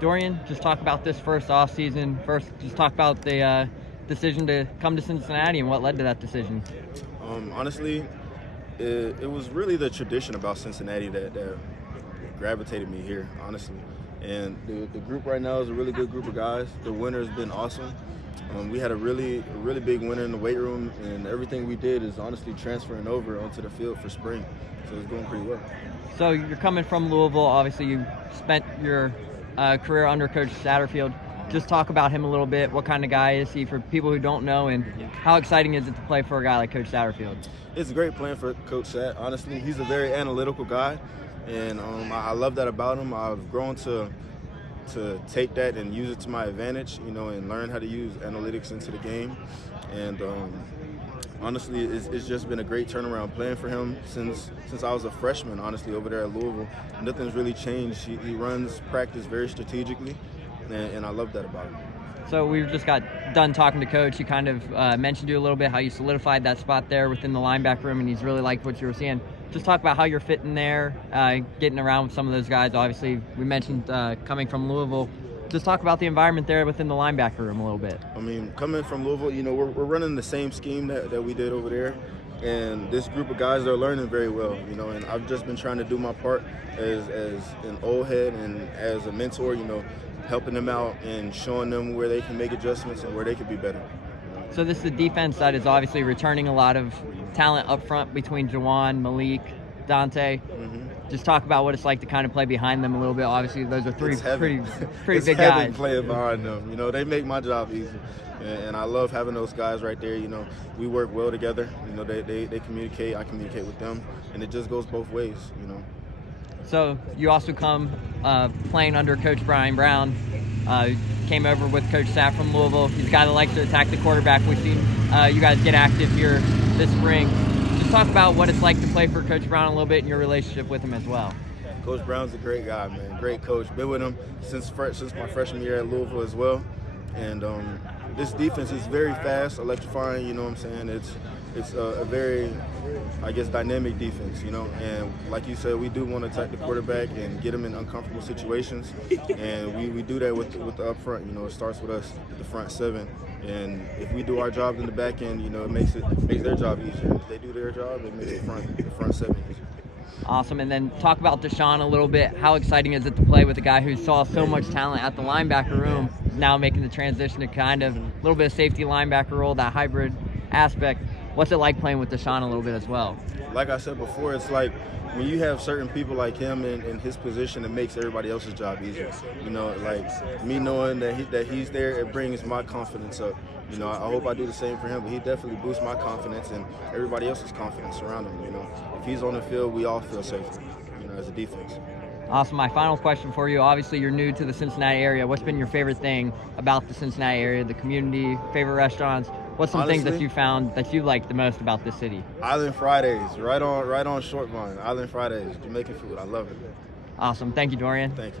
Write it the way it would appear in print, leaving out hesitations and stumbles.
Dorian, just talk about this first off season. First, just talk about the decision to come to Cincinnati and what led to that decision. Honestly, it was really the tradition about Cincinnati that gravitated me here, honestly. And the group right now is a really good group of guys. The winter has been awesome. We had a really big winter in the weight room, and everything we did is honestly transferring over onto the field for spring. So it's going pretty well. So you're coming from Louisville. Obviously, you spent your career under Coach Satterfield. Just talk about him a little bit. What kind of guy is he for people who don't know, and how exciting is it to play for a guy like Coach Satterfield? It's great playing for Coach Sat. Honestly, he's a very analytical guy, and I love that about him. I've grown to take that and use it to my advantage, and learn how to use analytics into the game. And honestly, it's just been a great turnaround playing for him since I was a freshman, honestly, over there at Louisville. Nothing's really changed. He runs practice very strategically, and I love that about him. So we just got done talking to Coach. He kind of mentioned you a little bit, how you solidified that spot there within the linebacker room, and he's really liked what you were seeing. Just talk about how you're fitting there, getting around with some of those guys. Obviously, we mentioned coming from Louisville. Just talk about the environment there within the linebacker room a little bit. I mean, coming from Louisville, we're running the same scheme that we did over there. And this group of guys are learning very well, and I've just been trying to do my part as an old head and as a mentor, helping them out and showing them where they can make adjustments and where they could be better. So this is the defense that is obviously returning a lot of talent up front between Jawan, Malik, Dante. Mm-hmm. Just talk about what it's like to kind of play behind them a little bit. Obviously, those are pretty it's big heaven guys. Playing behind them, they make my job easy, and I love having those guys right there. We work well together. They communicate. I communicate with them, and it just goes both ways. So you also come playing under Coach Brian Brown. Came over with Coach Sapp from Louisville. He's a guy that likes to attack the quarterback. We've seen you guys get active here this spring. Just talk about what it's like to play for Coach Brown a little bit and your relationship with him as well. Coach Brown's a great guy, man. Great coach. Been with him since my freshman year at Louisville as well. And this defense is very fast, electrifying. You know what I'm saying? It's a very, dynamic defense. And like you said, we do want to attack the quarterback and get him in uncomfortable situations. And we do that with the up front. It starts with us, the front seven. And if we do our job in the back end, it makes their job easier. If they do their job, it makes the front seven easier. Awesome. And then talk about DeShawn a little bit. How exciting is it to play with a guy who saw so much talent at the linebacker room, now making the transition to kind of a little bit of safety linebacker role, that hybrid aspect? What's it like playing with DeShawn a little bit as well? Like I said before, it's like when you have certain people like him in his position, it makes everybody else's job easier. Like me knowing that he's there, it brings my confidence up. I hope I do the same for him, but he definitely boosts my confidence and everybody else's confidence around him. If he's on the field, we all feel safe, as a defense. Awesome. My final question for you. Obviously, you're new to the Cincinnati area. What's been your favorite thing about the Cincinnati area, the community, favorite restaurants? What's some things that you found that you like the most about this city? Island Fridays, right on Short Vine. Island Fridays, Jamaican food. I love it. Awesome. Thank you, Dorian. Thank you.